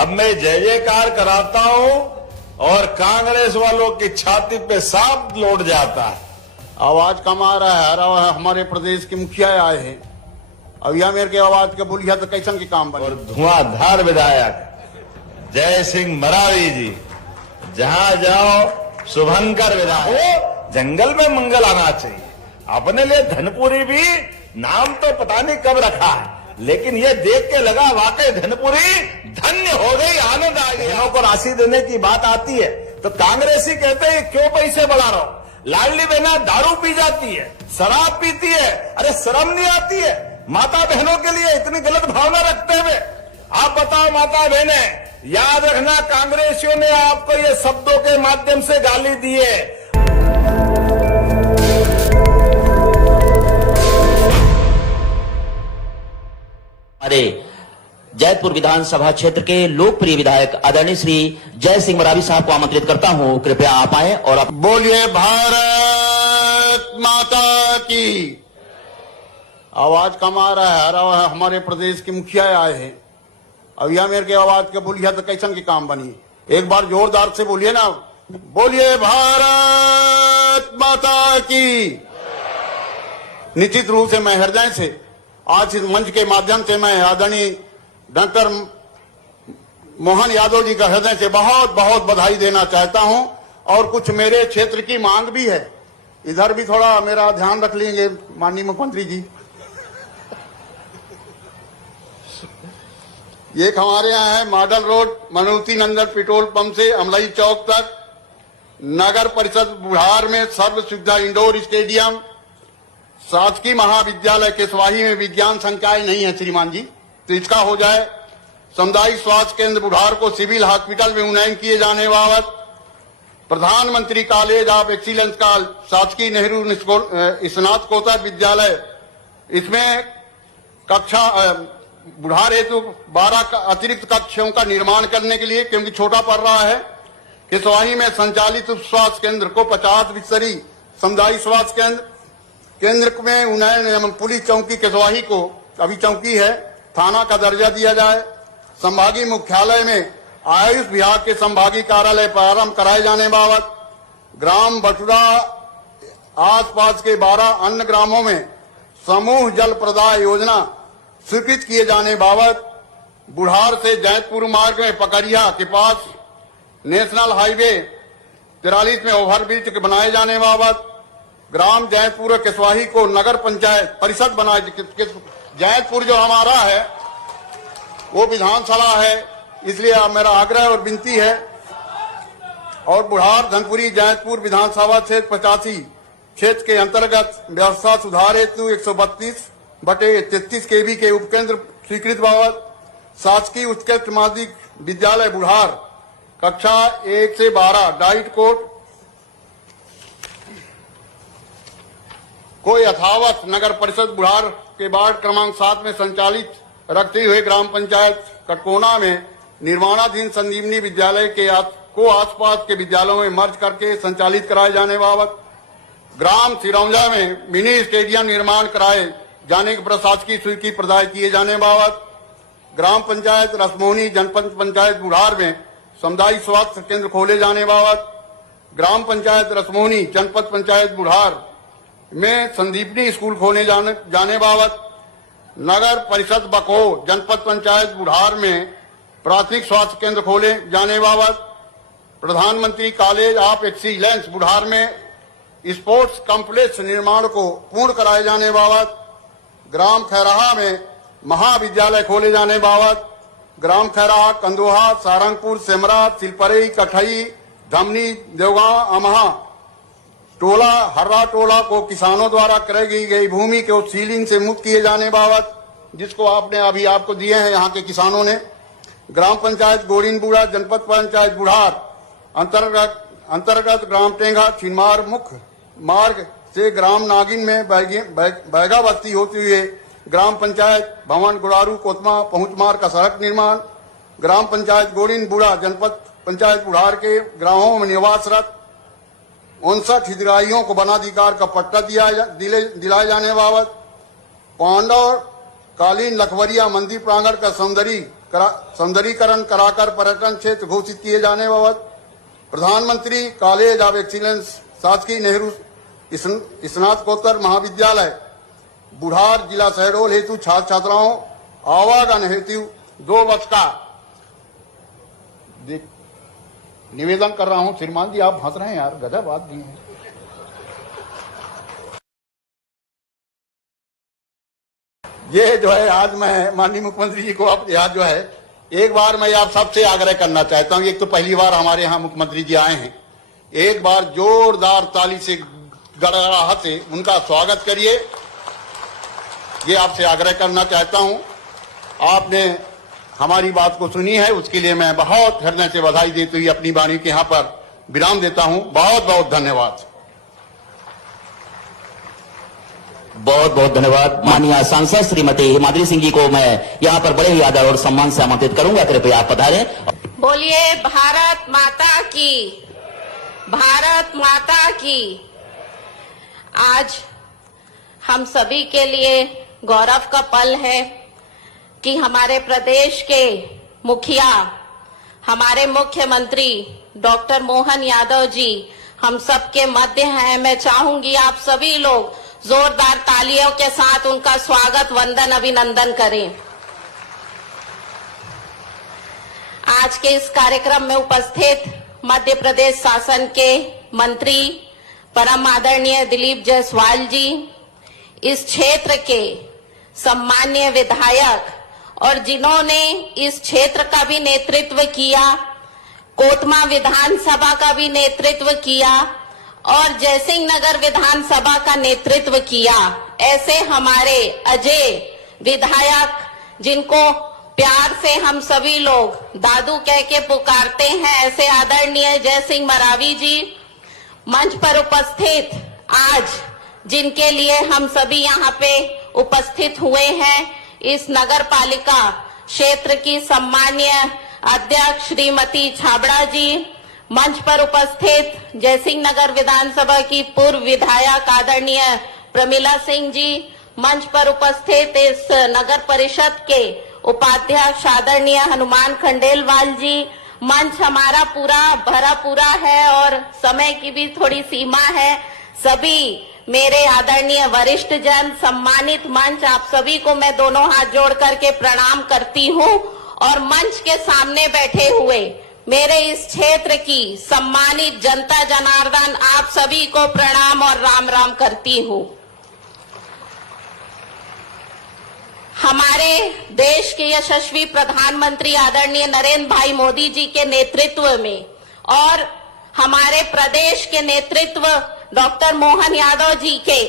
अब मैं जय जयकार कराता हूं और कांग्रेस वालों की छाती पे सांप लौट जाता है। आवाज कमा रहा है। हमारे प्रदेश के मुखिया आए हैं। अब यह मेरे के आवाज के बोलिया तो कैसन के काम बने। और धुआंधार विधायक जय सिंह मरावी जी, जहां जाओ शुभंकर विधायक। जंगल में मंगल आना चाहिए। अपने लिए धनपुरी भी नाम तो पता नहीं कब रखा है, लेकिन ये देख के लगा वाकई धनपुरी धन्य हो गई, आनंद आ गया। बहनों को राशि देने की बात आती है तो कांग्रेसी कहते हैं क्यों पैसे बढ़ा रहा हो। लाडली बहना दारू पी जाती है, शराब पीती है, अरे शर्म नहीं आती है माता बहनों के लिए इतनी गलत भावना रखते हुए। आप बताओ माता बहने, याद रखना कांग्रेसियों ने आपको ये शब्दों के माध्यम से गाली दी है। अरे जैतपुर विधानसभा क्षेत्र के लोकप्रिय विधायक आदरणीय श्री जय सिंह मरावी साहब को आमंत्रित करता हूं, कृपया आप आए और आप बोलिए भारत माता की। आवाज कमा रहा है। हमारे प्रदेश के मुखिया आए हैं। अब यह मेरे के आवाज के बोलिया तो कैसन के काम बनी। एक बार जोरदार से बोलिए ना, बोलिए भारत माता की। निश्चित रूप से मैं हृदय से आज इस मंच के माध्यम से मैं आदरणीय डॉक्टर मोहन यादव जी का हृदय से बहुत बहुत बधाई देना चाहता हूं। और कुछ मेरे क्षेत्र की मांग भी है, इधर भी थोड़ा मेरा ध्यान रख लेंगे माननीय मुख्यमंत्री जी। एक हमारे यहाँ है मॉडल रोड मनोती नंदन पेट्रोल पंप से अमलाई चौक तक, नगर परिषद बुढ़ार में सर्व सुविधा इंडोर स्टेडियम, शासकीय महाविद्यालय केशवाही में विज्ञान संकाय नहीं है श्रीमान जी, तो इसका हो जाए। सामुदायिक स्वास्थ्य केंद्र बुढ़ार को सिविल हॉस्पिटल में उन्नयन किए जाने बाबत, प्रधानमंत्री कॉलेज ऑफ एक्सीलेंस का शासकीय नेहरू स्नातकोत्तर विद्यालय, इसमें कक्षा बुढ़ार हेतु 12 अतिरिक्त कक्षों का निर्माण करने के लिए, क्योंकि छोटा पड़ रहा है। केशवाही में संचालित उप स्वास्थ्य केंद्र को 50 बिस्तरी सामुदायिक स्वास्थ्य केंद्र में उन्नयन एवं पुलिस चौकी केशवाही को, अभी चौकी है, थाना का दर्जा दिया जाए। संभागीय मुख्यालय में आयुष विभाग के संभागीय कार्यालय प्रारंभ कराए जाने बाबत, ग्राम बटुरा आसपास के 12 अन्य ग्रामों में समूह जल प्रदाय योजना स्वीकृत किए जाने बाबत, बुढ़ार से जैतपुर मार्ग में पकड़िया के पास नेशनल हाईवे 43 में ओवरब्रिज बनाए जाने बाबत, ग्राम जैतपुर केशवाही को नगर पंचायत परिषद बनाए। जैतपुर जो हमारा है वो विधानसभा है, इसलिए मेरा आग्रह और विनती है। और बुढ़ार धनपुरी जैतपुर विधानसभा क्षेत्र 85 क्षेत्र के अंतर्गत व्यवस्था सुधार हेतु 132/33 kV के उपकेंद्र स्वीकृत बाबत, शासकीय उत्कृष्ट माध्यमिक विद्यालय बुढ़ार कक्षा 1 से 12 डाइट कोर्ट को यथावत नगर परिषद बुढ़ार के वार्ड क्रमांक 7 में संचालित रखते हुए ग्राम पंचायत कटकोना में निर्माणाधीन संजीवनी विद्यालय के को आसपास के विद्यालयों में मर्ज करके संचालित कराए जाने बाबत, ग्राम सिरौंजा में मिनी स्टेडियम निर्माण कराए जाने के प्रशासकीय स्वीकृति प्रदान किए जाने बाबत, ग्राम पंचायत रसमोहनी जनपद पंचायत बुढ़ार में सामुदायिक स्वास्थ्य केंद्र खोले जाने बाबत, ग्राम पंचायत रसमोहनी जनपद पंचायत बुढ़ार में संदीपनी स्कूल खोले जाने बाबत, नगर परिषद बको जनपद पंचायत बुढ़ार में प्राथमिक स्वास्थ्य केंद्र खोले जाने बाबत, प्रधानमंत्री कॉलेज ऑफ एक्सीलेंस बुढ़ार में स्पोर्ट्स कॉम्प्लेक्स निर्माण को पूर्ण कराए जाने बाबत, ग्राम खैराहा में महाविद्यालय खोले जाने बाबत, ग्राम खैराहा कंदोहा सारंगपुर सेमरा सिलपरई कठई धमनी देवगांव अमहा टोला हर्रा टोला को किसानों द्वारा क्रय गई भूमि को सीलिंग से मुक्त किए जाने बाबत, जिसको आपने अभी आपको दिए हैं यहाँ के किसानों ने, ग्राम पंचायत गोड़ीनबुड़ा जनपद पंचायत बुढ़ार अंतर्गत ग्राम टेंगा छिनमार मुख्य मार्ग से ग्राम नागिन में बैगा बस्ती होते हुए ग्राम पंचायत भवन गुड़ारू कोतमा पहुंच मार्ग का सड़क निर्माण, ग्राम पंचायत गोड़ीनबुड़ा जनपद पंचायत बुढ़ार के ग्रामों में निवासरत 59 हितग्राहियों को वनाधिकार का पट्टा दिलाए जाने बाबत, पांडव कालीन लखवरिया मंदिर प्रांगण का सौंदर्यीकरण कराकर पर्यटन क्षेत्र घोषित किए जाने बाबत प्रधानमंत्री कॉलेज ऑफ एक्सीलेंस शासकीय नेहरू स्नातकोत्तर महाविद्यालय बुढ़ार जिला शहडोल हेतु छात्र छात्राओं आवागमन हेतु 2 वर्ष का निवेदन कर रहा हूं। श्रीमान जी आप हंस रहे हैं यार, गजब बात नहीं है। ये जो है आज मैं माननीय मुख्यमंत्री जी को अब आज जो है एक बार मैं आप सबसे आग्रह करना चाहता हूं। एक तो पहली बार हमारे यहाँ मुख्यमंत्री जी आए हैं, एक बार जोरदार ताली से गड़गड़ाहट से उनका स्वागत करिए। ये आपसे आग्रह करना चाहता हूं। आपने हमारी बात को सुनी है, उसके लिए मैं बहुत हृदय से बधाई देते हुए अपनी वाणी के यहाँ पर विराम देता हूं। बहुत बहुत धन्यवाद। बहुत बहुत धन्यवाद। माननीय सांसद श्रीमती हिमाद्री सिंह जी को मैं यहाँ पर बड़े ही आदर और सम्मान से आमंत्रित करूंगा। कृपया आप पधारें। बोलिए भारत माता की, भारत माता की। आज हम सभी के लिए गौरव का पल है कि हमारे प्रदेश के मुखिया, हमारे मुख्यमंत्री डॉक्टर मोहन यादव जी हम सबके मध्य हैं। मैं चाहूंगी आप सभी लोग जोरदार तालियों के साथ उनका स्वागत वंदन अभिनंदन करें। आज के इस कार्यक्रम में उपस्थित मध्य प्रदेश शासन के मंत्री परम आदरणीय दिलीप जायसवाल जी, इस क्षेत्र के सम्मान्य विधायक और जिन्होंने इस क्षेत्र का भी नेतृत्व किया, कोतमा विधानसभा का भी नेतृत्व किया और जयसिंह नगर विधानसभा का नेतृत्व किया, ऐसे हमारे अजय विधायक जिनको प्यार से हम सभी लोग दादू कह के पुकारते हैं, ऐसे आदरणीय जयसिंह मरावी जी, मंच पर उपस्थित आज जिनके लिए हम सभी यहाँ पे उपस्थित हुए हैं, इस नगर पालिका क्षेत्र की सम्मान्य अध्यक्ष श्रीमती छाबड़ा जी, मंच पर उपस्थित जयसिंह नगर विधानसभा की पूर्व विधायक आदरणीय प्रमिला सिंह जी, मंच पर उपस्थित इस नगर परिषद के उपाध्यक्ष आदरणीय हनुमान खंडेलवाल जी। मंच हमारा पूरा है और समय की भी थोड़ी सीमा है। सभी मेरे आदरणीय वरिष्ठ जन, सम्मानित मंच, आप सभी को मैं दोनों हाथ जोड़ करके प्रणाम करती हूँ और मंच के सामने बैठे हुए मेरे इस क्षेत्र की सम्मानित जनता जनार्दन, आप सभी को प्रणाम और राम राम करती हूँ। हमारे देश के यशस्वी प्रधानमंत्री आदरणीय नरेंद्र भाई मोदी जी के नेतृत्व में और हमारे प्रदेश के नेतृत्व डॉक्टर मोहन यादव जी के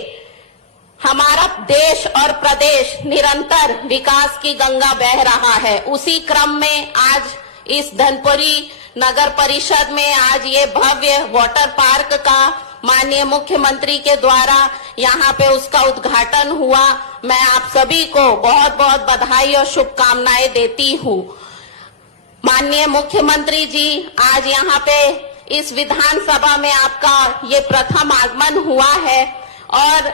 हमारा देश और प्रदेश निरंतर विकास की गंगा बह रहा है। उसी क्रम में आज इस धनपुरी नगर परिषद में आज ये भव्य वाटर पार्क का माननीय मुख्यमंत्री के द्वारा यहाँ पे उसका उद्घाटन हुआ। मैं आप सभी को बहुत बहुत बधाई और शुभकामनाएं देती हूँ। माननीय मुख्यमंत्री जी, आज यहाँ पे इस विधानसभा में आपका ये प्रथम आगमन हुआ है और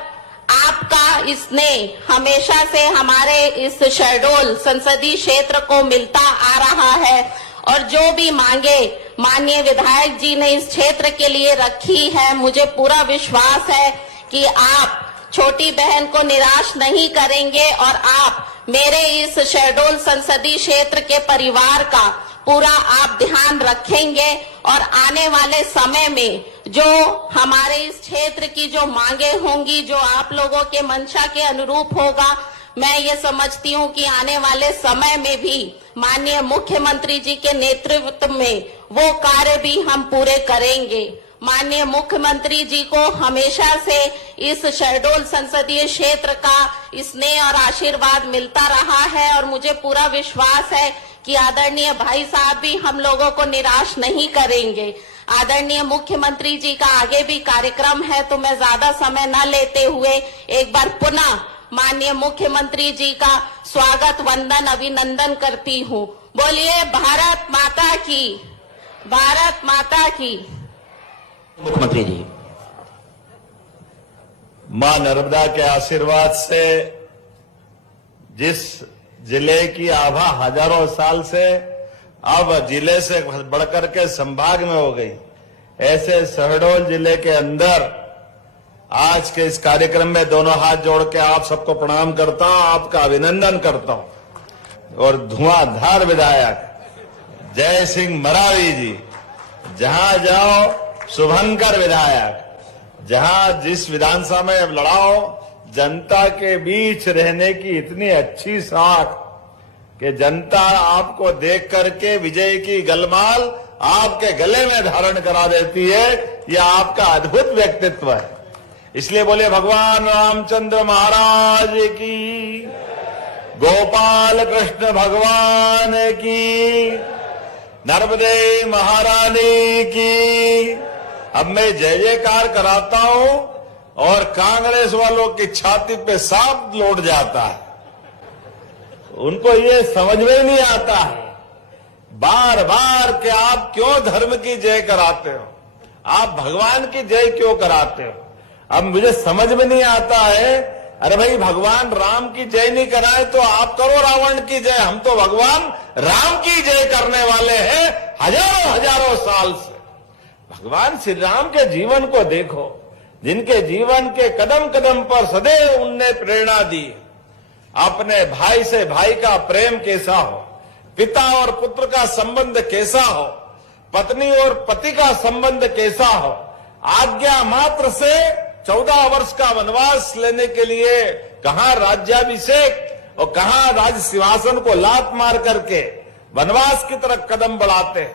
आपका इसने हमेशा से हमारे इस शहडोल संसदीय क्षेत्र को मिलता आ रहा है और जो भी मांगे माननीय विधायक जी ने इस क्षेत्र के लिए रखी है, मुझे पूरा विश्वास है कि आप छोटी बहन को निराश नहीं करेंगे और आप मेरे इस शहडोल संसदीय क्षेत्र के परिवार का पूरा आप ध्यान रखेंगे और आने वाले समय में जो हमारे इस क्षेत्र की जो मांगे होंगी, जो आप लोगों के मंशा के अनुरूप होगा, मैं ये समझती हूँ कि आने वाले समय में भी माननीय मुख्यमंत्री जी के नेतृत्व में वो कार्य भी हम पूरे करेंगे। माननीय मुख्यमंत्री जी को हमेशा से इस शहडोल संसदीय क्षेत्र का स्नेह और आशीर्वाद मिलता रहा है और मुझे पूरा विश्वास है कि आदरणीय भाई साहब भी हम लोगों को निराश नहीं करेंगे। आदरणीय मुख्यमंत्री जी का आगे भी कार्यक्रम है, तो मैं ज्यादा समय न लेते हुए एक बार पुनः माननीय मुख्यमंत्री जी का स्वागत वंदन अभिनंदन करती हूँ। बोलिए भारत माता की, भारत माता की। मुख्यमंत्री जी, मां नर्मदा के आशीर्वाद से जिस जिले की आभा हजारों साल से अब जिले से बढ़कर के संभाग में हो गई। ऐसे शहडोल जिले के अंदर आज के इस कार्यक्रम में दोनों हाथ जोड़ के आप सबको प्रणाम करता हूं, आपका अभिनंदन करता हूं। और धुआंधार विधायक जय सिंह मरावी जी, जहां जाओ शुभंकर विधायक, जहां जिस विधानसभा में अब लड़ाओ, जनता के बीच रहने की इतनी अच्छी साख कि जनता आपको देख करके विजय की गलमाल आपके गले में धारण करा देती है। यह आपका अद्भुत व्यक्तित्व है। इसलिए बोले भगवान रामचंद्र महाराज की, गोपाल कृष्ण भगवान की, नर्मदे महारानी की। अब मैं जय जयकार कराता हूं और कांग्रेस वालों की छाती पे सांप लौट जाता है। उनको ये समझ में नहीं आता है बार बार कि आप क्यों धर्म की जय कराते हो, आप भगवान की जय क्यों कराते हो। अब मुझे समझ में नहीं आता है, अरे भाई भगवान राम की जय नहीं कराए तो आप करो रावण की जय। हम तो भगवान राम की जय करने वाले हैं हजारों हजारों साल से। भगवान श्री राम के जीवन को देखो, जिनके जीवन के कदम कदम पर सदैव उनने प्रेरणा दी। अपने भाई से भाई का प्रेम कैसा हो, पिता और पुत्र का संबंध कैसा हो, पत्नी और पति का संबंध कैसा हो। आज्ञा मात्र से 14 वर्ष का वनवास लेने के लिए कहां राज्याभिषेक और कहां राज सिंहासन को लात मार करके वनवास की तरफ कदम बढ़ाते।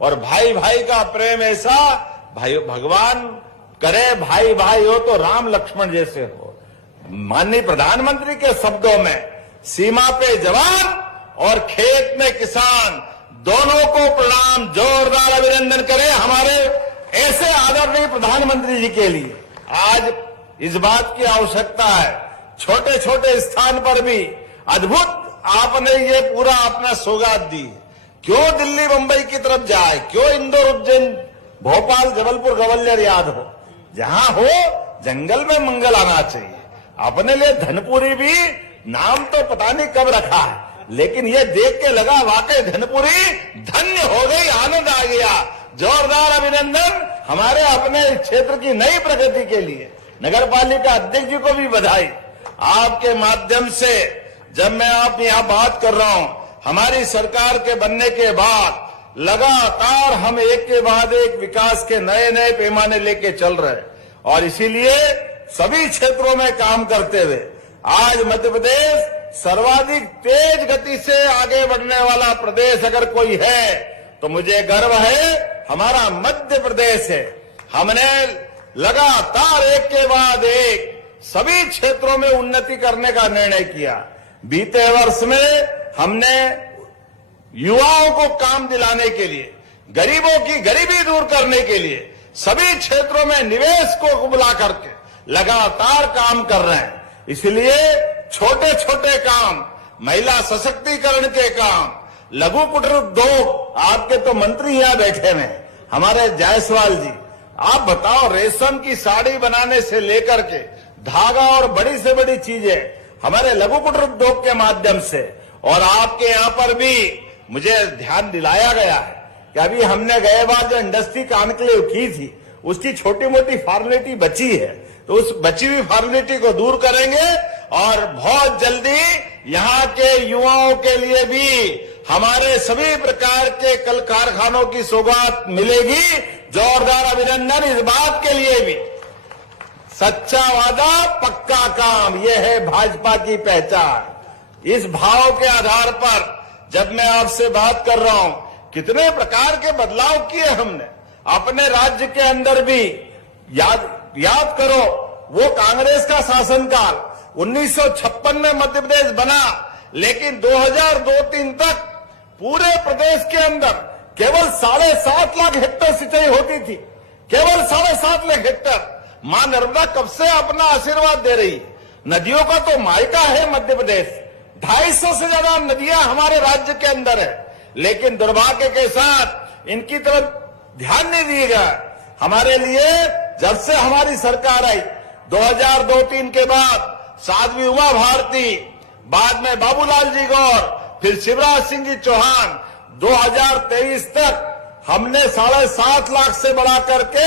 और भाई भाई का प्रेम ऐसा, भाई भगवान करे भाई भाई हो तो राम लक्ष्मण जैसे हो। माननीय प्रधानमंत्री के शब्दों में, सीमा पे जवान और खेत में किसान दोनों को प्रणाम, जोरदार अभिनंदन करें हमारे ऐसे आदरणीय प्रधानमंत्री जी के लिए। आज इस बात की आवश्यकता है, छोटे छोटे स्थान पर भी अद्भुत आपने ये पूरा अपना सौगात दी। क्यों दिल्ली मुंबई की तरफ जाए, क्यों इंदौर उज्जैन भोपाल जबलपुर ग्वालियर याद हो, जहां हो जंगल में मंगल आना चाहिए। अपने लिए धनपुरी भी नाम तो पता नहीं कब रखा है, लेकिन ये देख के लगा वाकई धनपुरी धन्य हो गई, आनंद आ गया। जोरदार अभिनंदन हमारे अपने क्षेत्र की नई प्रगति के लिए। नगर पालिका अध्यक्ष जी को भी बधाई। आपके माध्यम से जब मैं आप यहां बात कर रहा हूं, हमारी सरकार के बनने के बाद लगातार हम एक के बाद एक विकास के नए नए पैमाने लेके चल रहे हैं। और इसीलिए सभी क्षेत्रों में काम करते हुए आज मध्य प्रदेश सर्वाधिक तेज गति से आगे बढ़ने वाला प्रदेश अगर कोई है तो मुझे गर्व है, हमारा मध्य प्रदेश है। हमने लगातार एक के बाद एक सभी क्षेत्रों में उन्नति करने का निर्णय किया। बीते वर्ष में हमने युवाओं को काम दिलाने के लिए, गरीबों की गरीबी दूर करने के लिए सभी क्षेत्रों में निवेश को बुला करके लगातार काम कर रहे हैं। इसलिए छोटे छोटे काम, महिला सशक्तिकरण के काम, लघु कुटीर उद्योग, आपके तो मंत्री यहां बैठे हुए हैं हमारे जायसवाल जी, आप बताओ रेशम की साड़ी बनाने से लेकर के धागा और बड़ी से बड़ी चीजें हमारे लघु कुटीर उद्योग के माध्यम से। और आपके यहां पर भी मुझे ध्यान दिलाया गया है कि अभी हमने गए बार जो इंडस्ट्री कॉन्क्लेव की थी उसकी छोटी मोटी फॉर्मेलिटी बची है, तो उस बची हुई फॉर्मेलिटी को दूर करेंगे और बहुत जल्दी यहाँ के युवाओं के लिए भी हमारे सभी प्रकार के कल कारखानों की सौगात मिलेगी। जोरदार अभिनंदन इस बात के लिए भी। सच्चा वादा पक्का काम, यह है भाजपा की पहचान। इस भाव के आधार पर जब मैं आपसे बात कर रहा हूं, कितने प्रकार के बदलाव किए हमने अपने राज्य के अंदर भी। याद करो वो कांग्रेस का शासनकाल, 1956 में मध्य प्रदेश बना, लेकिन 2002-03 तक पूरे प्रदेश के अंदर केवल 7.5 लाख हेक्टेयर सिंचाई होती थी, केवल 7.5 लाख हेक्टेयर। मां नर्मदा कब से अपना आशीर्वाद दे रही है। नदियों का तो मायका है मध्य प्रदेश, 250 से ज्यादा नदियां हमारे राज्य के अंदर है, लेकिन दुर्भाग्य के साथ इनकी तरफ ध्यान नहीं दिया गया। हमारे लिए जब से हमारी सरकार आई 2002-03 के बाद साध्वी उमा भारती, बाद में बाबूलाल जी गौर, फिर शिवराज सिंह जी चौहान, 2023 तक हमने 7.5 लाख से बढ़ा करके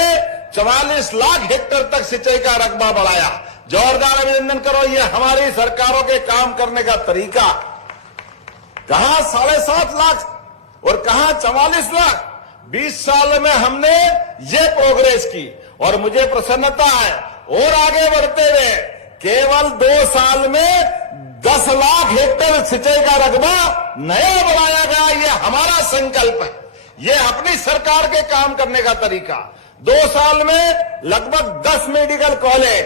44 लाख हेक्टेयर तक सिंचाई का रकबा बढ़ाया। जोरदार अभिनंदन करो, ये हमारी सरकारों के काम करने का तरीका। कहां 7.5 लाख और कहां 44 लाख। 20 साल में हमने ये प्रोग्रेस की और मुझे प्रसन्नता है और आगे बढ़ते हुए केवल 2 साल में 10 लाख हेक्टेयर सिंचाई का रकबा नया बढ़ाया गया। ये हमारा संकल्प है, ये अपनी सरकार के काम करने का तरीका। 2 साल में लगभग 10 मेडिकल कॉलेज,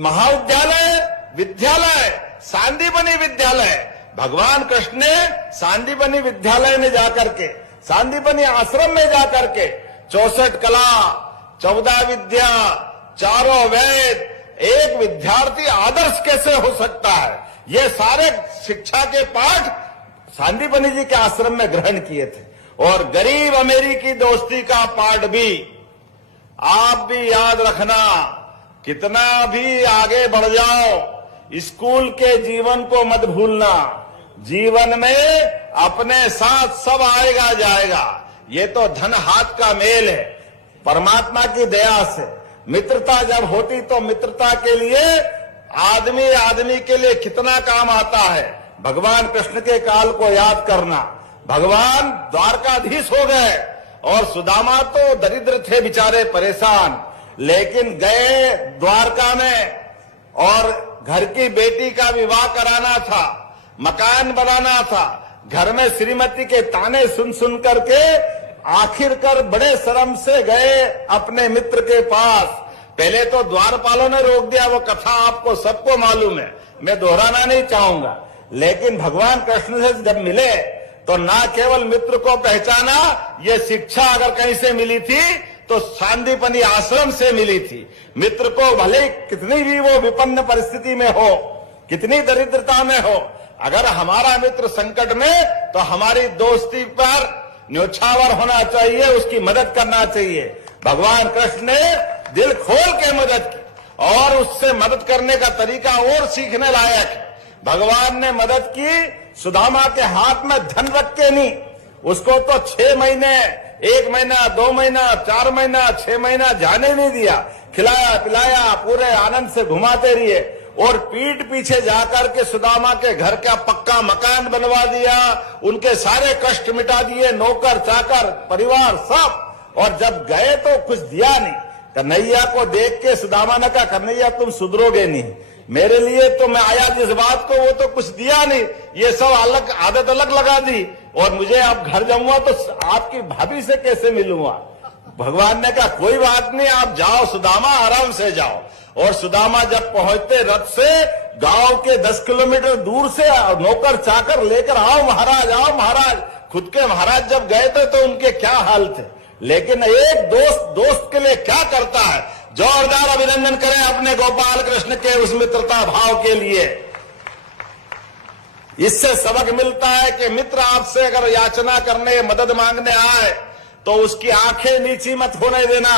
महाविद्यालय, विद्यालय, सांदीपनि विद्यालय। भगवान कृष्ण ने सांदीपनि विद्यालय में जाकर के, सांदीपनि आश्रम में जाकर के 64 कला, 14 विद्या, 4 वेद, एक विद्यार्थी आदर्श कैसे हो सकता है, ये सारे शिक्षा के पाठ सांदीपनि जी के आश्रम में ग्रहण किए थे। और गरीब अमेरिकी दोस्ती का पाठ भी आप भी याद रखना। कितना भी आगे बढ़ जाओ, स्कूल के जीवन को मत भूलना। जीवन में अपने साथ सब आएगा जाएगा, ये तो धन हाथ का मेल है। परमात्मा की दया से मित्रता जब होती तो मित्रता के लिए आदमी आदमी के लिए कितना काम आता है। भगवान कृष्ण के काल को याद करना। भगवान द्वारकाधीश हो गए और सुदामा तो दरिद्र थे, बेचारे परेशान, लेकिन गए द्वारका में और घर की बेटी का विवाह कराना था, मकान बनाना था। घर में श्रीमती के ताने सुन सुन करके आखिरकार बड़े शर्म से गए अपने मित्र के पास। पहले तो द्वारपालों ने रोक दिया, वो कथा आपको सबको मालूम है, मैं दोहराना नहीं चाहूंगा। लेकिन भगवान कृष्ण से जब मिले तो ना केवल मित्र को पहचाना, ये शिक्षा अगर कहीं से मिली थी तो सांदीपनि आश्रम से मिली थी। मित्र को भले कितनी भी वो विपन्न परिस्थिति में हो, कितनी दरिद्रता में हो, अगर हमारा मित्र संकट में तो हमारी दोस्ती पर न्योछावर होना चाहिए, उसकी मदद करना चाहिए। भगवान कृष्ण ने दिल खोल के मदद की और उससे मदद करने का तरीका और सीखने लायक है। भगवान ने मदद की, सुदामा के हाथ में धन रख के नहीं, उसको तो 6 महीने, 1 महीना, 2 महीना, 4 महीना, 6 महीना जाने नहीं दिया। खिलाया पिलाया, पूरे आनंद से घुमाते रहिए और पीठ पीछे जाकर के सुदामा के घर का पक्का मकान बनवा दिया, उनके सारे कष्ट मिटा दिए, नौकर चाकर परिवार सब। और जब गए तो कुछ दिया नहीं। कन्हैया को देख के सुदामा ने कहा, कन्हैया तुम सुधरोगे नहीं, मेरे लिए तो मैं आया जिस बात को वो तो कुछ दिया नहीं, ये सब अलग आदत अलग लगा दी, और मुझे अब घर जाऊंगा तो आपकी भाभी से कैसे मिलूंगा। भगवान ने कहा कोई बात नहीं, आप जाओ सुदामा, आराम से जाओ। और सुदामा जब पहुंचते रथ से, गांव के 10 किलोमीटर दूर से नौकर चाकर लेकर आओ महाराज। खुद के महाराज जब गए थे तो उनके क्या हाल थे, लेकिन एक दोस्त के लिए क्या करता है। जोरदार अभिनंदन करें अपने गोपाल कृष्ण के उस मित्रता भाव के लिए। इससे सबक मिलता है कि मित्र आपसे अगर याचना करने, मदद मांगने आए तो उसकी आंखें नीची मत होने देना,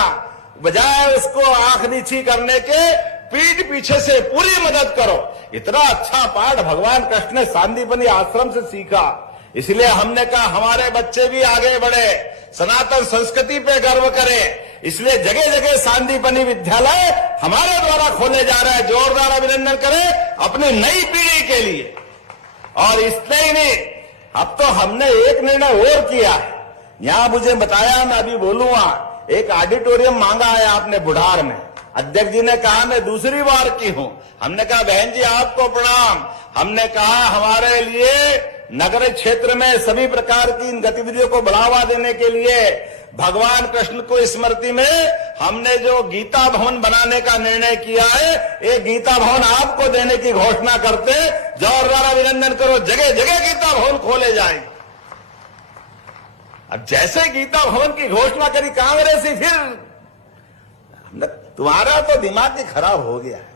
बजाय उसको आंख नीची करने के पीठ पीछे से पूरी मदद करो। इतना अच्छा पाठ भगवान कृष्ण ने सांदीपनि आश्रम से सीखा। इसलिए हमने कहा हमारे बच्चे भी आगे बढ़े, सनातन संस्कृति पे गर्व करें। इसलिए जगह जगह सांदीपनि विद्यालय हमारे द्वारा खोले जा रहे हैं। जोरदार अभिनंदन करें अपनी नई पीढ़ी के लिए। और इसलिए ही नहीं, अब तो हमने एक निर्णय और किया है, यहां मुझे बताया, मैं अभी बोलूंगा। एक ऑडिटोरियम मांगा है आपने बुढ़ार में, अध्यक्ष जी ने कहा मैं दूसरी बार की हूं। हमने कहा बहन जी आपको प्रणाम। हमने कहा हमारे लिए नगर क्षेत्र में सभी प्रकार की इन गतिविधियों को बढ़ावा देने के लिए भगवान कृष्ण को स्मृति में हमने जो गीता भवन बनाने का निर्णय किया है, ये गीता भवन आपको देने की घोषणा करते। जोरदार अभिनंदन करो, जगह जगह गीता भवन खोले जाएंगे। अब जैसे गीता भवन की घोषणा करी कांग्रेस ही, फिर तुम्हारा तो दिमाग ही खराब हो गया है।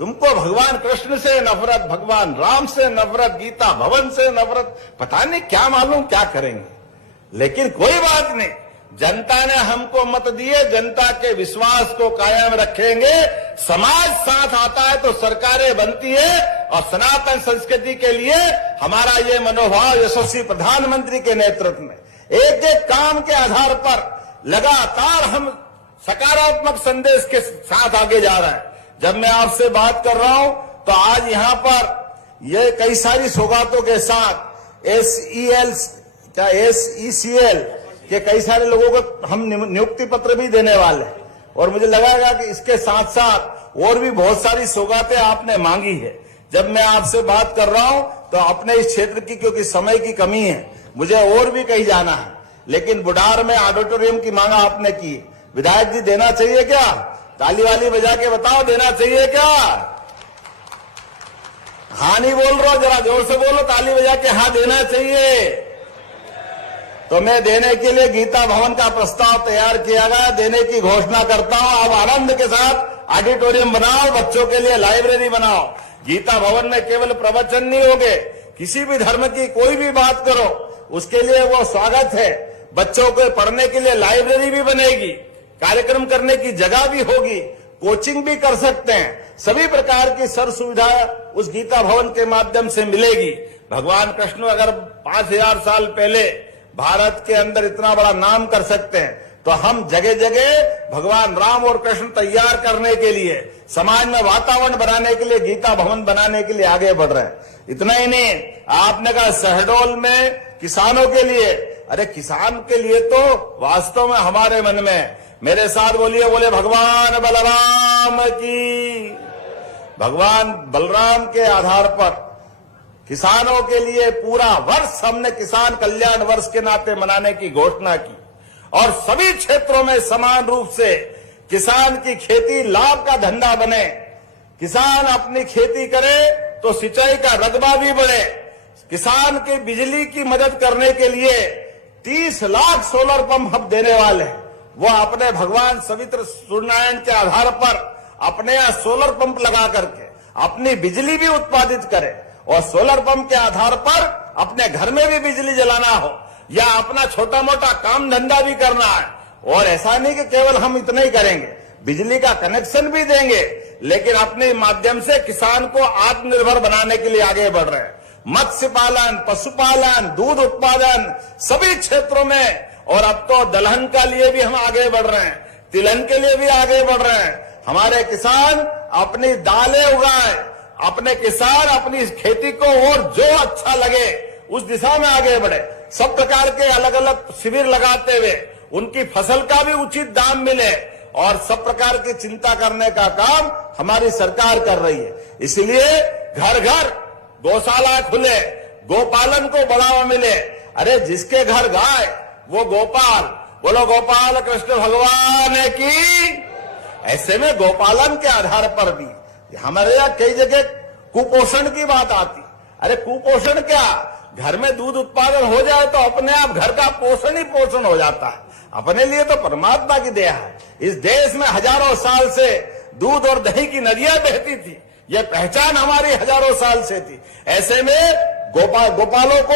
तुमको भगवान कृष्ण से नफरत, भगवान राम से नफरत, गीता भवन से नफरत, पता नहीं क्या मालूम क्या करेंगे। लेकिन कोई बात नहीं, जनता ने हमको मत दिए, जनता के विश्वास को कायम रखेंगे। समाज साथ आता है तो सरकारें बनती है। और सनातन संस्कृति के लिए हमारा ये मनोभाव यशस्वी प्रधानमंत्री के नेतृत्व में एक एक काम के आधार पर लगातार हम सकारात्मक संदेश के साथ आगे जा रहे हैं। जब मैं आपसे बात कर रहा हूं तो आज यहां पर ये कई सारी सौगातों के साथ SECL के कई सारे लोगों को हम नियुक्ति पत्र भी देने वाले हैं। और मुझे लगेगा कि इसके साथ साथ और भी बहुत सारी सौगातें आपने मांगी है। जब मैं आपसे बात कर रहा हूं तो अपने इस क्षेत्र की, क्योंकि समय की कमी है, मुझे और भी कहीं जाना है, लेकिन बुढ़ार में ऑडिटोरियम की मांग आपने की। विधायक जी देना चाहिए क्या? ताली वाली बजा के बताओ, देना चाहिए क्या? हाँ नहीं बोल रहा, जरा जोर से बोलो, ताली बजा के हाँ देना चाहिए। तो मैं देने के लिए गीता भवन का प्रस्ताव तैयार किया गया, देने की घोषणा करता हूं। अब आनंद के साथ ऑडिटोरियम बनाओ, बच्चों के लिए लाइब्रेरी बनाओ। गीता भवन में केवल प्रवचन नहीं होंगे, किसी भी धर्म की कोई भी बात करो उसके लिए वो स्वागत है। बच्चों को पढ़ने के लिए लाइब्रेरी भी बनेगी, कार्यक्रम करने की जगह भी होगी, कोचिंग भी कर सकते हैं। सभी प्रकार की सर्व सुविधा उस गीता भवन के माध्यम से मिलेगी। भगवान कृष्ण अगर 5000 साल पहले भारत के अंदर इतना बड़ा नाम कर सकते हैं, तो हम जगह जगह भगवान राम और कृष्ण तैयार करने के लिए, समाज में वातावरण बनाने के लिए, गीता भवन बनाने के लिए आगे बढ़ रहे हैं। इतना ही नहीं, आपने कहा शहडोल में किसानों के लिए, अरे किसान के लिए तो वास्तव में हमारे मन में, मेरे साथ बोलिए, बोले भगवान बलराम की। भगवान बलराम के आधार पर किसानों के लिए पूरा वर्ष हमने किसान कल्याण वर्ष के नाते मनाने की घोषणा की। और सभी क्षेत्रों में समान रूप से किसान की खेती लाभ का धंधा बने, किसान अपनी खेती करे तो सिंचाई का रकबा भी बढ़े। किसान की बिजली की मदद करने के लिए 30 लाख सोलर पंप हम देने वाले हैं। वो अपने भगवान सवित्र सूर्यनारायण के आधार पर अपने यहां सोलर पंप लगा करके अपनी बिजली भी उत्पादित करे, और सोलर पंप के आधार पर अपने घर में भी बिजली जलाना हो या अपना छोटा मोटा काम धंधा भी करना है। और ऐसा नहीं कि केवल हम इतना ही करेंगे, बिजली का कनेक्शन भी देंगे, लेकिन अपने माध्यम से किसान को आत्मनिर्भर बनाने के लिए आगे बढ़ रहे हैं। मत्स्य पालन, पशुपालन, दूध उत्पादन सभी क्षेत्रों में, और अब तो दलहन का लिए भी हम आगे बढ़ रहे हैं, तिलहन के लिए भी आगे बढ़ रहे हैं। हमारे किसान अपनी दालें उगाएं, अपने किसान अपनी खेती को और जो अच्छा लगे उस दिशा में आगे बढ़े। सब प्रकार के अलग अलग शिविर लगाते हुए उनकी फसल का भी उचित दाम मिले, और सब प्रकार की चिंता करने का काम हमारी सरकार कर रही है। इसलिए घर घर गौशाला खुले, गोपालन को बढ़ावा मिले। अरे जिसके घर गाय वो गोपाल, बोलो गोपाल कृष्ण भगवान की। ऐसे में गोपालन के आधार पर भी हमारे यहाँ कई जगह कुपोषण की बात आती। अरे कुपोषण क्या, घर में दूध उत्पादन हो जाए तो अपने आप घर का पोषण ही पोषण हो जाता है। अपने लिए तो परमात्मा की दया है। इस देश में हजारों साल से दूध और दही की नदियां बहती थी, यह पहचान हमारी हजारों साल से थी। ऐसे में गोपालों को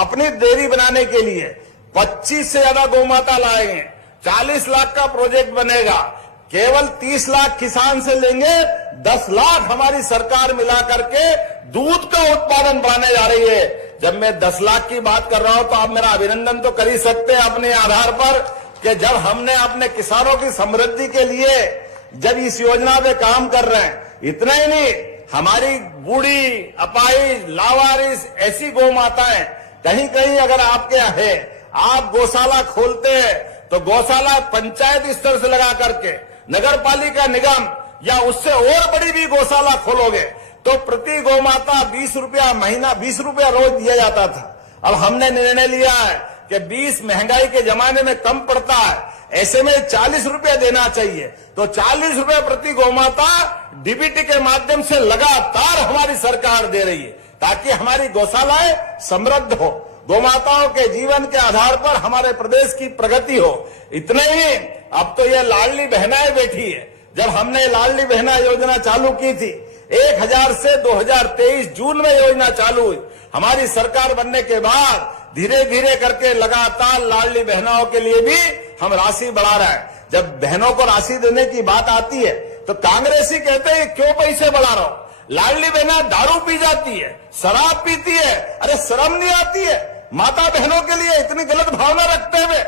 अपनी डेयरी बनाने के लिए 25 से ज्यादा गौमाता लाएंगे। 40 लाख का प्रोजेक्ट बनेगा। केवल 30 लाख किसान से लेंगे, 10 लाख हमारी सरकार मिला करके दूध का उत्पादन बढ़ाने जा रही है। जब मैं 10 लाख की बात कर रहा हूं तो आप मेरा अभिनंदन तो कर ही सकते हैं अपने आधार पर, कि जब हमने अपने किसानों की समृद्धि के लिए जब इस योजना पे काम कर रहे हैं, इतना ही नहीं, हमारी बूढ़ी, अपाहिज, लावारिस ऐसी गौ माताएं कहीं कहीं अगर आपके है, आप गौशाला खोलते हैं तो गौशाला पंचायत स्तर से लगा करके नगर पालिका निगम या उससे और बड़ी भी गौशाला खोलोगे तो प्रति गौ माता 20 रुपया महीना, 20 रुपया रोज दिया जाता था। अब हमने निर्णय लिया है कि 20 महंगाई के जमाने में कम पड़ता है, ऐसे में 40 रुपया देना चाहिए। तो 40 रुपया प्रति गौ माता डीबीटी के माध्यम से लगातार हमारी सरकार दे रही है, ताकि हमारी गौशालाएं समृद्ध हो, गौमाताओं के जीवन के आधार पर हमारे प्रदेश की प्रगति हो। इतना ही, अब तो ये लाडली बहनाएं बैठी है। जब हमने लाडली बहना योजना चालू की थी 1000 से 2023 जून में योजना चालू हुई। हमारी सरकार बनने के बाद धीरे धीरे करके लगातार लाडली बहनाओं के लिए भी हम राशि बढ़ा रहे हैं। जब बहनों को राशि देने की बात आती है तो कांग्रेसी कहते हैं क्यों पैसे बढ़ा रहा हो? लाडली बहना दारू पी जाती है, शराब पीती है, अरे शर्म नहीं आती है माता बहनों के लिए इतनी गलत भावना रखते हुए?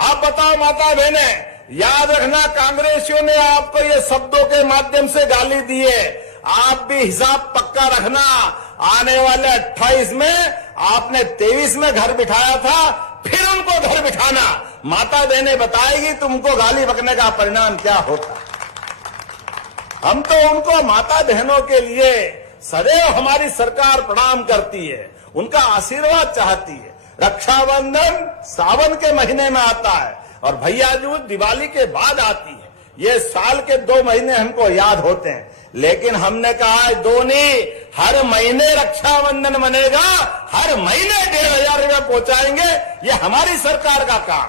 आप बताओ माता बहने, याद रखना कांग्रेसियों ने आपको ये शब्दों के माध्यम से गाली दी है, आप भी हिसाब पक्का रखना। आने वाले 28 में आपने 23 में घर बिठाया था, फिर उनको घर बिठाना। माता बहने बताएगी तुमको गाली बकने का परिणाम क्या होता। हम तो उनको माता बहनों के लिए सदैव हमारी सरकार प्रणाम करती है, उनका आशीर्वाद चाहती है। रक्षाबंधन सावन के महीने में आता है और भैया दूज दिवाली के बाद आती है। ये साल के 2 महीने हमको याद होते हैं, लेकिन हमने कहा है दो नहीं, हर महीने रक्षाबंधन बनेगा, हर महीने 1,500 रुपया पहुंचाएंगे। ये हमारी सरकार का काम।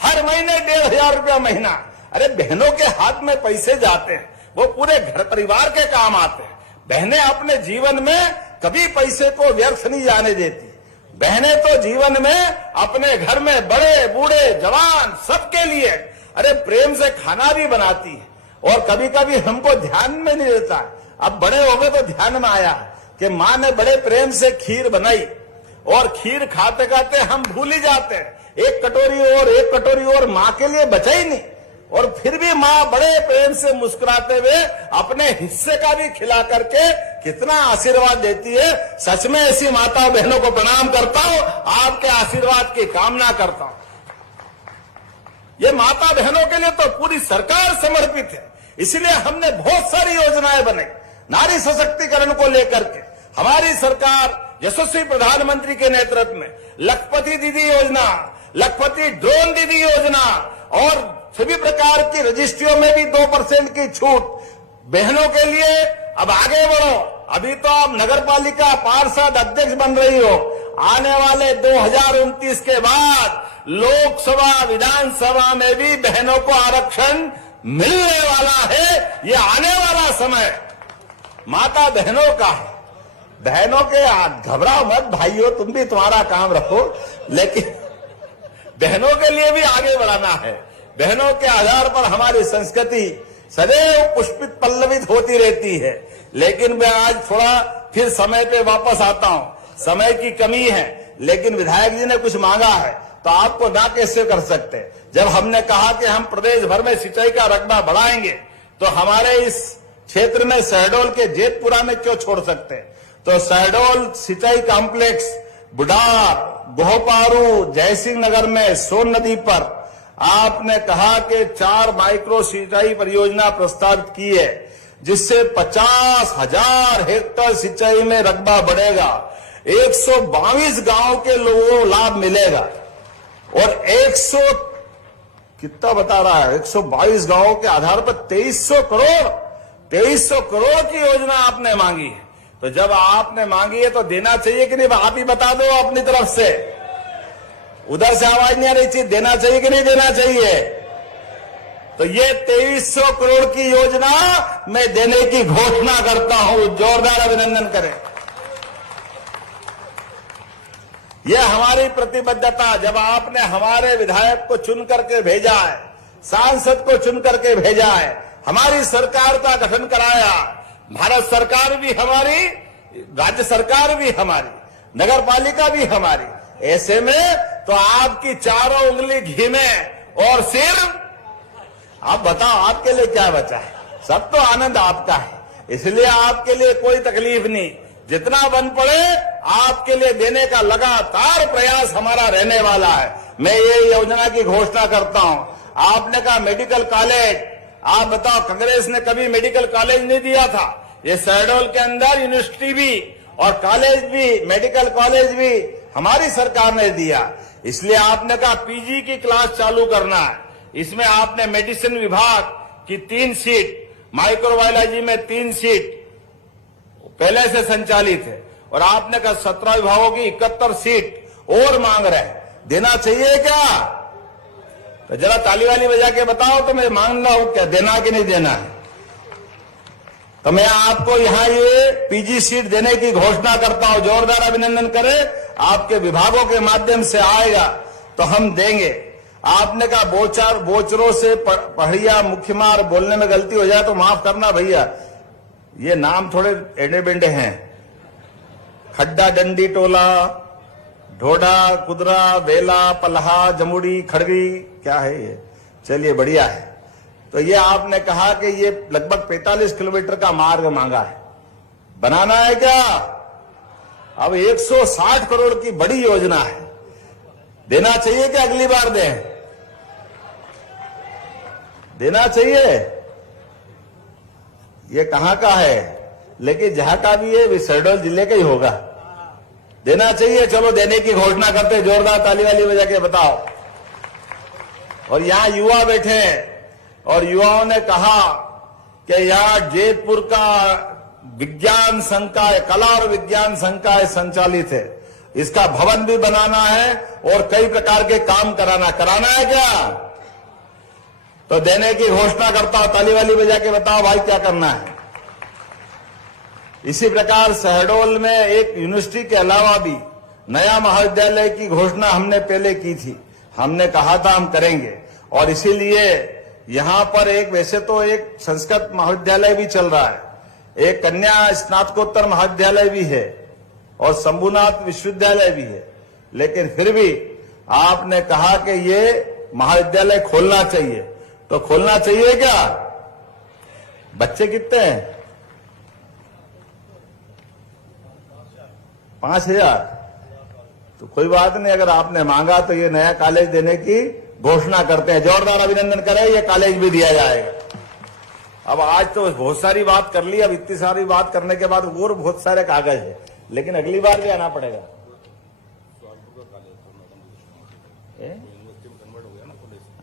हर महीने 1,500 रुपया महीना। अरे बहनों के हाथ में पैसे जाते हैं, वो पूरे घर परिवार के काम आते हैं। बहनें अपने जीवन में कभी पैसे को व्यर्थ नहीं जाने देती। बहनें तो जीवन में अपने घर में बड़े बूढ़े जवान सबके लिए अरे प्रेम से खाना भी बनाती है, और कभी कभी हमको ध्यान में नहीं रहता है। अब बड़े हो गए तो ध्यान में आया कि माँ ने बड़े प्रेम से खीर बनाई, और खीर खाते खाते हम भूल ही जाते हैं, एक कटोरी और माँ के लिए बचा ही नहीं, और फिर भी माँ बड़े प्रेम से मुस्कुराते हुए अपने हिस्से का भी खिला करके कितना आशीर्वाद देती है। सच में ऐसी माता बहनों को प्रणाम करता हूं, आपके आशीर्वाद की कामना करता हूं। ये माता बहनों के लिए तो पूरी सरकार समर्पित है, इसलिए हमने बहुत सारी योजनाएं बनाई नारी सशक्तिकरण को लेकर के। हमारी सरकार यशस्वी प्रधानमंत्री के नेतृत्व में लखपति दीदी योजना, लखपति ड्रोन दीदी योजना, और सभी प्रकार की रजिस्ट्रियों में भी 2% की छूट बहनों के लिए। अब आगे बढ़ो, अभी तो आप नगर पालिका पार्षद अध्यक्ष बन रही हो, आने वाले 2029 के बाद लोकसभा विधानसभा में भी बहनों को आरक्षण मिलने वाला है। ये आने वाला समय माता बहनों का है। बहनों के घबराओ मत भाइयों, तुम भी तुम्हारा काम रखो, लेकिन बहनों के लिए भी आगे बढ़ाना है। बहनों के आधार पर हमारी संस्कृति सदैव पुष्पित पल्लवित होती रहती है। लेकिन मैं आज थोड़ा फिर समय पे वापस आता हूं, समय की कमी है, लेकिन विधायक जी ने कुछ मांगा है तो आपको ना कैसे कर सकते। जब हमने कहा कि हम प्रदेश भर में सिंचाई का रकबा बढ़ाएंगे, तो हमारे इस क्षेत्र में शहडोल के जेतपुरा में क्यों छोड़ सकते। तो शहडोल सिंचाई कॉम्प्लेक्स, बुढ़ार, गोहपारू, जयसिंह नगर में सोन नदी पर आपने कहा कि 4 माइक्रो सिंचाई परियोजना प्रस्तावित की है, जिससे 50,000 हेक्टेयर सिंचाई में रकबा बढ़ेगा, 122 गांव के लोगों को लाभ मिलेगा, और 100 कितना बता रहा है 122 गांवों के आधार पर 2300 करोड़ की योजना आपने मांगी है। तो जब आपने मांगी है तो देना चाहिए कि नहीं? आप ही बता दो अपनी तरफ से, उधर से आवाज नहीं आ रही थी, देना चाहिए कि नहीं देना चाहिए? तो ये 2300 करोड़ की योजना मैं देने की घोषणा करता हूं, जोरदार अभिनंदन करें। ये हमारी प्रतिबद्धता, जब आपने हमारे विधायक को चुन करके भेजा है, सांसद को चुन करके भेजा है, हमारी सरकार का गठन कराया, भारत सरकार भी हमारी, राज्य सरकार भी हमारी, नगर पालिका भी हमारी, ऐसे में तो आपकी चारों उंगली घी में और सिर, आप बताओ आपके लिए क्या बचा है? सब तो आनंद आपका है, इसलिए आपके लिए कोई तकलीफ नहीं। जितना बन पड़े आपके लिए देने का लगातार प्रयास हमारा रहने वाला है। मैं ये योजना की घोषणा करता हूं। आपने कहा मेडिकल कॉलेज, आप बताओ कांग्रेस ने कभी मेडिकल कॉलेज नहीं दिया था। ये शहडोल के अंदर यूनिवर्सिटी भी और कॉलेज भी, मेडिकल कॉलेज भी हमारी सरकार ने दिया। इसलिए आपने कहा पीजी की क्लास चालू करना है। इसमें आपने मेडिसिन विभाग की 3 सीट, माइक्रोबायोलॉजी में 3 सीट पहले से संचालित है, और आपने कहा 17 विभागों की 71 सीट और मांग रहे हैं। देना चाहिए क्या? तो जरा ताली वाली बजा के बताओ तो मैं मांग रहा हूं क्या, देना कि नहीं देना है? तो मैं आपको यहां ये पीजी सीट देने की घोषणा करता हूं। जोरदार अभिनंदन करें। आपके विभागों के माध्यम से आएगा तो हम देंगे। आपने कहा बोचरों से पहाड़िया मुख्यमार बोलने में गलती हो जाए तो माफ करना भैया, ये नाम थोड़े एडे बेंडे हैं। खड्डा डंडी टोला, ढोडा कुदरा, बेला, पल्हा, जमुड़ी, खड़गी, क्या है ये? चलिए बढ़िया है। तो ये आपने कहा कि ये लगभग 45 किलोमीटर का मार्ग मांगा है, बनाना है क्या? अब 160 करोड़ की बड़ी योजना है, देना चाहिए कि अगली बार दें? देना चाहिए। ये कहां का है, लेकिन जहां का भी है शहडोल जिले का ही होगा, देना चाहिए। चलो देने की घोषणा करते, जोरदार ताली वाली बजा के बताओ। और यहां युवा बैठे हैं और युवाओं ने कहा कि यहां जैतपुर का विज्ञान संकाय, कला और विज्ञान संकाय संचालित है, इसका भवन भी बनाना है और कई प्रकार के काम कराना है क्या? तो देने की घोषणा करता हूं, ताली वाली बजा के बताओ भाई क्या करना है। इसी प्रकार शहडोल में एक यूनिवर्सिटी के अलावा भी नया महाविद्यालय की घोषणा हमने पहले की थी, हमने कहा था हम करेंगे। और इसीलिए यहां पर एक, वैसे तो एक संस्कृत महाविद्यालय भी चल रहा है, एक कन्या स्नातकोत्तर महाविद्यालय भी है और शंभुनाथ विश्वविद्यालय भी है, लेकिन फिर भी आपने कहा कि ये महाविद्यालय खोलना चाहिए, तो खोलना चाहिए क्या? बच्चे कितने हैं? 5000। तो कोई बात नहीं, अगर आपने मांगा तो ये नया कॉलेज देने की घोषणा करते हैं। जोरदार अभिनंदन करें, ये कॉलेज भी दिया जाएगा। अब आज तो बहुत सारी बात कर ली, अब इतनी सारी बात करने के बाद और बहुत सारे कागज है, लेकिन अगली बार भी आना पड़ेगा।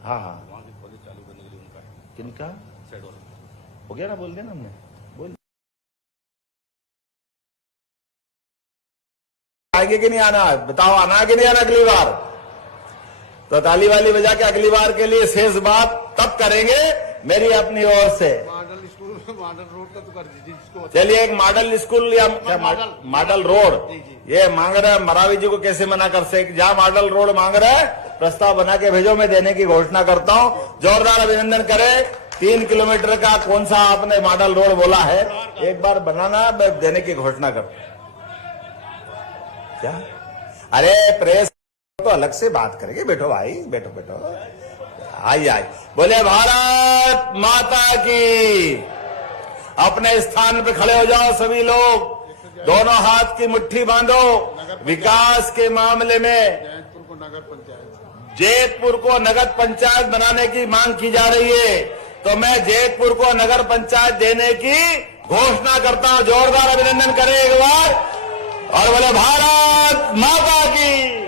हाँ हाँ, किनका हो गया ना, बोल दिया ना हमने, बोल। आगे कि नहीं आना, बताओ आना है कि नहीं आना अगली बार? तो ताली वाली बजा के अगली बार के लिए शेष बात तब करेंगे मेरी अपनी ओर से। मॉडल स्कूल, मॉडल रोड का तो कर दीजिए जिसको। चलिए एक मॉडल स्कूल या मॉडल रोड, ये मांग रहा है मरावी जी को कैसे मना कर सकते? जहां मॉडल रोड मांग रहा है प्रस्ताव बना के भेजो, मैं देने की घोषणा करता हूं। जोरदार अभिनंदन करें। 3 किलोमीटर का कौन सा आपने मॉडल रोड बोला है, एक बार बनाना, मैं देने की घोषणा करता। क्या? अरे प्रेस तो अलग से बात करेंगे, बैठो भाई, बैठो बैठो, आइए। बोले भारत माता की। अपने स्थान पे खड़े हो जाओ सभी लोग, दोनों हाथ की मुट्ठी बांधो। विकास के मामले में जैतपुर को नगर पंचायत बनाने की मांग की जा रही है, तो मैं जैतपुर को नगर पंचायत देने की घोषणा करता हूं। जोरदार अभिनंदन करें एक बार और बोले भारत माता की।